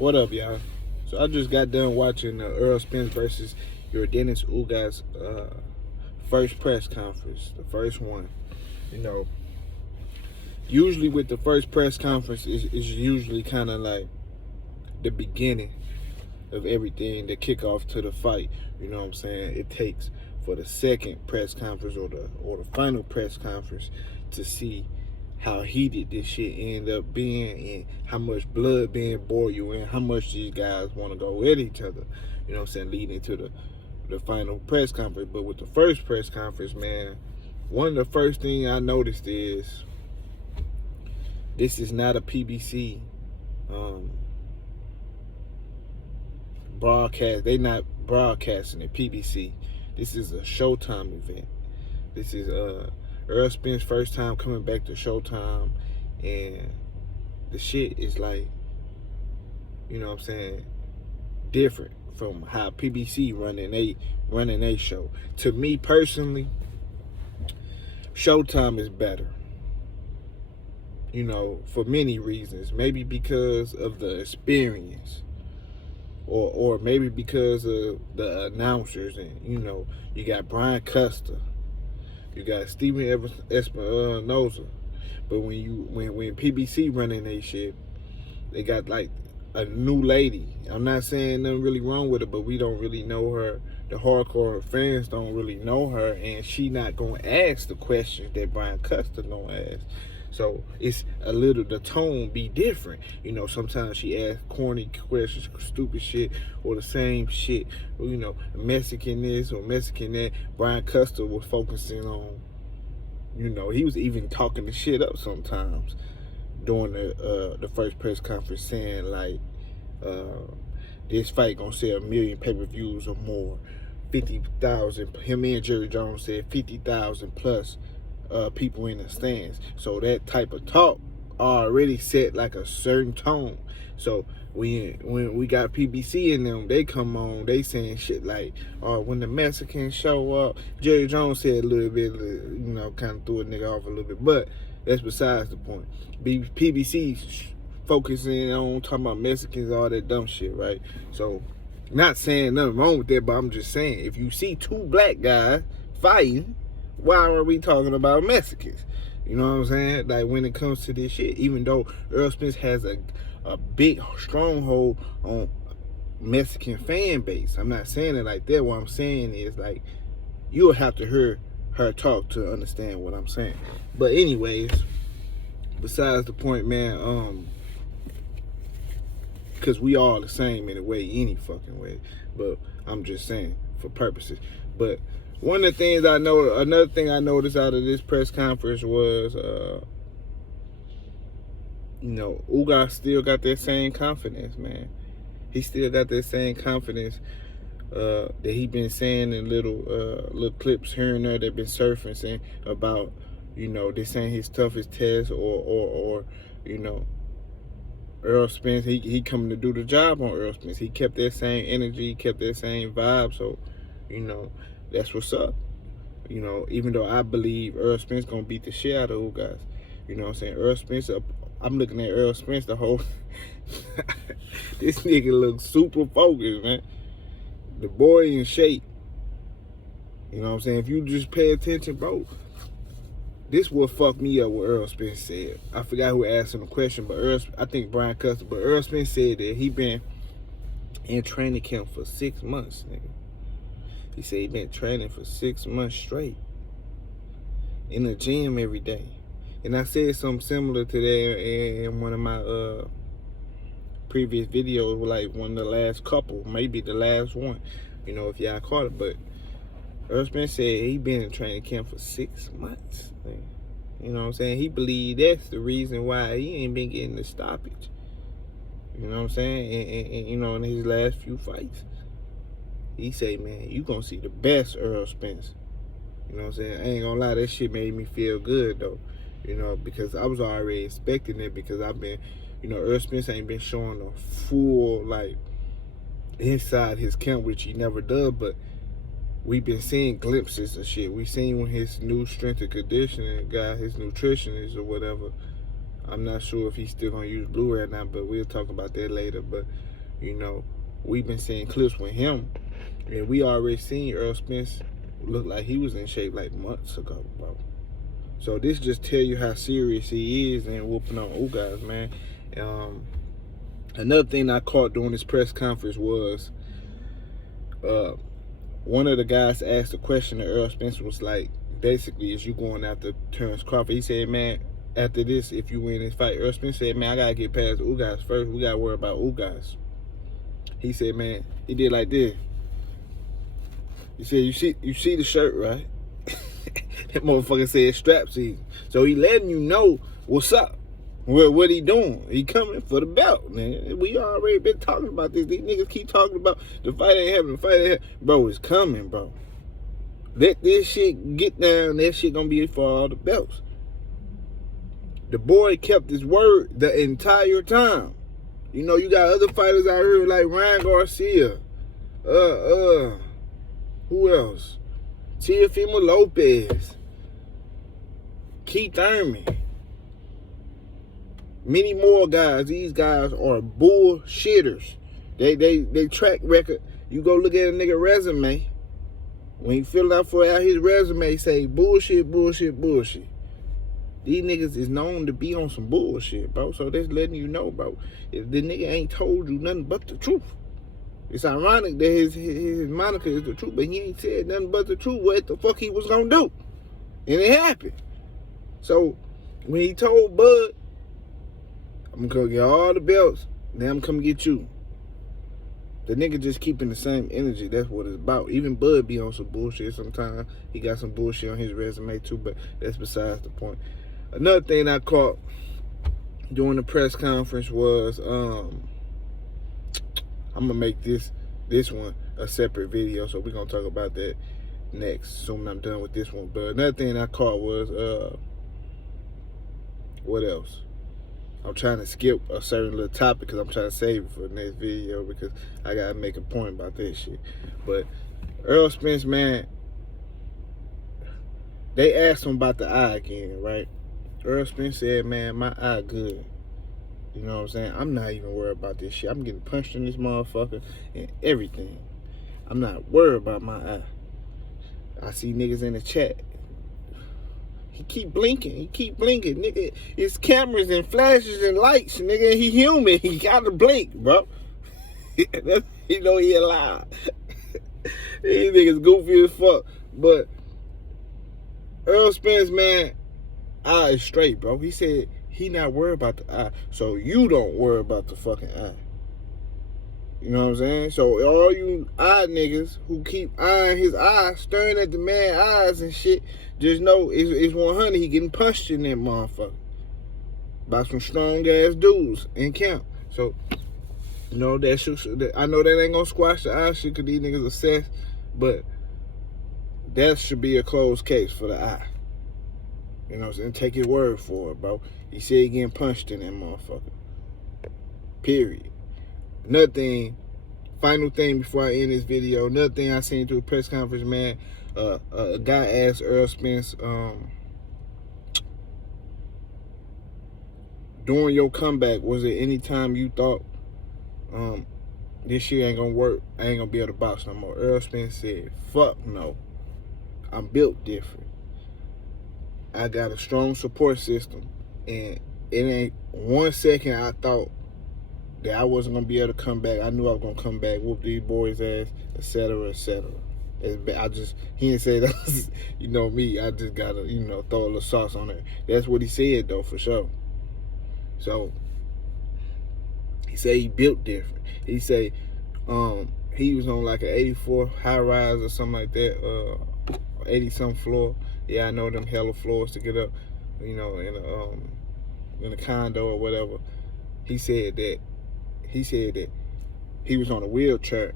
What up, y'all? So I just got done watching Errol Spence versus your Dennis Ugas first press conference, the first one. You know, usually with the first press conference is usually kind of like the beginning of everything, the kickoff to the fight. You know what I'm saying? It takes for the second press conference or the final press conference to see how heated this shit end up being and how much blood being boiled and how much these guys want to go at each other. You know what I'm saying? Leading to the final press conference. But with the first press conference, man, one of the first things I noticed is this is not a PBC broadcast. They not broadcasting at PBC. This is a Showtime event. This is Errol Spence's first time coming back to Showtime, and the shit is like, you know what I'm saying, different from how PBC running a show. To me personally, Showtime is better. You know, for many reasons. Maybe because of the experience. Or maybe because of the announcers, and you know, you got Brian Custer, you got Steven Espinoza, but when PBC running they shit, they got like a new lady. I'm not saying nothing really wrong with her, but we don't really know her. The hardcore fans don't really know her, and she not gonna ask the questions that Brian Custer gonna ask. So it's a little, the tone be different. You know, sometimes she asks corny questions, stupid shit, or the same shit. You know, Mexican this or Mexican that. Brian Custer was focusing on, you know, he was even talking the shit up sometimes during the first press conference, saying like, this fight gonna sell 1 million pay-per-views or more. 50,000, him and Jerry Jones said 50,000 plus people in the stands. So that type of talk already set like a certain tone. So when we got PBC in them, they come on, they saying shit like, when the Mexicans show up, Jerry Jones said a little bit, you know, kind of threw a nigga off a little bit, but that's besides the point. PBC focusing on talking about Mexicans, all that dumb shit, right? So, not saying nothing wrong with that, but I'm just saying, if you see two black guys fighting, why are we talking about Mexicans? You know what I'm saying? Like, when it comes to this shit, even though Errol Spence has a big stronghold on Mexican fan base, I'm not saying it like that. What I'm saying is, like, you'll have to hear her talk to understand what I'm saying. But anyways, besides the point, man, because we all the same in a way, any fucking way. But I'm just saying, for purposes. But one of the things another thing I noticed out of this press conference was, you know, Ugas still got that same confidence, man. He still got that same confidence that he been saying in little clips here and there that been surfacing about, you know, this ain't his toughest test, or you know, Errol Spence, he coming to do the job on Errol Spence. He kept that same energy, he kept that same vibe. So, you know, that's what's up. You know, even though I believe Errol Spence gonna beat the shit out of Ugas. You know what I'm saying? Errol Spence, I'm looking at Errol Spence the whole this nigga looks super focused, man. The boy in shape. You know what I'm saying? If you just pay attention, bro, this what fucked me up what Errol Spence said. I forgot who asked him the question, but I think Brian Custer, but Errol Spence said that he been in training camp for 6 months, nigga. He said he been training for 6 months straight in the gym every day. And I said something similar to that in one of my previous videos, like one of the last couple, maybe the last one, you know, if y'all caught it. But Errol Spence said he been in training camp for 6 months. Man. You know what I'm saying? He believed that's the reason why he ain't been getting the stoppage. You know what I'm saying? And you know, in his last few fights, he say, man, you gonna see the best Errol Spence. You know what I'm saying? I ain't gonna lie, that shit made me feel good though. You know, because I was already expecting it, because I've been, you know, Errol Spence ain't been showing a full, like, inside his camp, which he never does, but we've been seeing glimpses of shit. We seen when his new strength and conditioning guy, his nutritionist or whatever, I'm not sure if he's still gonna use Blu-ray or not, but we'll talk about that later. But you know, we've been seeing clips with him, and we already seen Errol Spence look like he was in shape like months ago, bro. So this just tell you how serious he is and whooping on Ugas, man. Another thing I caught during this press conference was one of the guys asked a question to Errol Spence, was like, basically, is you going after Terrence Crawford? He said, man, after this, if you win this fight, Errol Spence said, man, I gotta get past Ugas first. We gotta worry about Ugas. He said, man, he did like this. He said, you see the shirt, right? That motherfucker said strap season. So he letting you know what's up. What he doing? He coming for the belt, man. We already been talking about this. These niggas keep talking about the fight ain't happening, the fight ain't happening. Bro, it's coming, bro. Let this shit get down. That shit gonna be for all the belts. The boy kept his word the entire time. You know, you got other fighters out here like Ryan Garcia. Who else? Teofimo Lopez. Keith Thurman. Many more guys. These guys are bullshitters. They track record. You go look at a nigga resume. When he fill out his resume, say bullshit, bullshit, bullshit. These niggas is known to be on some bullshit, bro. So that's letting you know, bro. If the nigga ain't told you nothing but the truth. It's ironic that his moniker is the truth, but he ain't said nothing but the truth, what the fuck he was gonna do. And it happened. So when he told Bud, I'm gonna get all the belts, then I'm coming get you. The nigga just keeping the same energy. That's what it's about. Even Bud be on some bullshit sometimes. He got some bullshit on his resume too, but that's besides the point. Another thing I caught during the press conference was I'm gonna make this one a separate video, so we're gonna talk about that next, soon I'm done with this one. But another thing I caught was what else? I'm trying to skip a certain little topic because I'm trying to save it for the next video because I gotta make a point about this shit. But Errol Spence, man, they asked him about the eye again, right? Errol Spence said, man, my eye good. You know what I'm saying? I'm not even worried about this shit. I'm getting punched in this motherfucker and everything. I'm not worried about my eye. I see niggas in the chat. He keep blinking, nigga. It's cameras and flashes and lights, nigga. He human. He gotta blink, bro. You know he alive. These niggas goofy as fuck. But Errol Spence, man, eye is straight, bro. He said he not worried about the eye, so you don't worry about the fucking eye. You know what I'm saying? So all you eye niggas who keep eyeing his eyes, staring at the man's eyes and shit, just know it's 100. He getting punched in that motherfucker by some strong ass dudes in camp. So you know that shit, I know that ain't gonna squash the eye shit because these niggas obsessed, but that should be a closed case for the eye. You know what I'm saying? Take his word for it, bro. He said he getting punched in that motherfucker. Period. Another thing, final thing before I end this video, another thing I seen through a press conference, man, a guy asked Errol Spence, during your comeback, was there any time you thought, this shit ain't gonna work, I ain't gonna be able to box no more? Errol Spence said, fuck no. I'm built different. I got a strong support system, and it ain't 1 second I thought that I wasn't gonna be able to come back. I knew I was gonna come back, whoop these boys' ass, etc., etc. He didn't say that. You know me, I just gotta, throw a little sauce on it. That's what he said though, for sure. So he said he built different. He said he was on like an 84 high rise or something like that, 80-something floor. Yeah, I know them hella floors to get up, in a condo or whatever. He said that he was on a wheelchair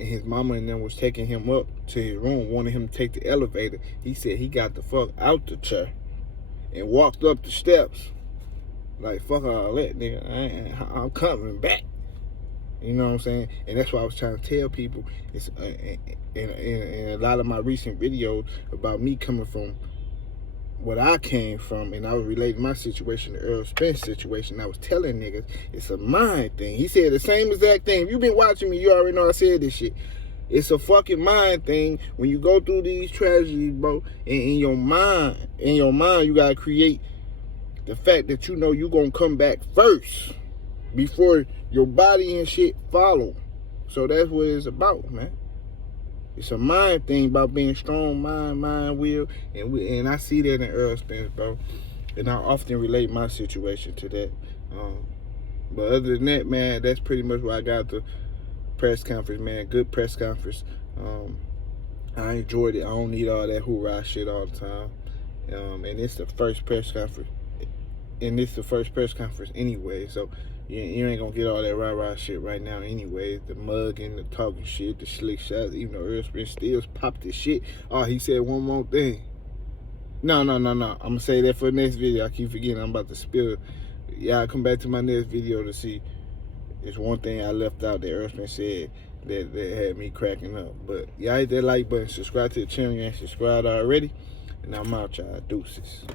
and his mama and them was taking him up to his room, wanting him to take the elevator. He said he got the fuck out the chair and walked up the steps. Like, fuck all that, nigga. I'm coming back. You know what I'm saying? And that's why I was trying to tell people, it's in a lot of my recent videos about me coming from what I came from, and I was relating my situation to Errol Spence situation. I was telling niggas it's a mind thing. He said the same exact thing. If you've been watching me, you already know I said this shit. It's a fucking mind thing. When you go through these tragedies, bro, and in your mind, you gotta create the fact that you know you gonna come back first before your body and shit follow. So that's what it's about, man. It's a mind thing about being strong, mind, will, and I see that in Errol Spence, bro. And I often relate my situation to that. But other than that, man, that's pretty much what I got the press conference, man. Good press conference. I enjoyed it. I don't need all that hoorah shit all the time. And it's the first press conference. And it's the first press conference anyway, so you ain't gonna get all that rah-rah shit right now anyway. The mugging, the talking shit, the slick shots, even though Errol Spence still popped this shit. Oh, he said one more thing. No. I'm gonna say that for the next video. I keep forgetting. I'm about to spill. Y'all come back to my next video to see. It's one thing I left out that Errol Spence said that had me cracking up. But y'all hit that like button, subscribe to the channel. You ain't subscribed already. And I'm out, y'all. Deuces.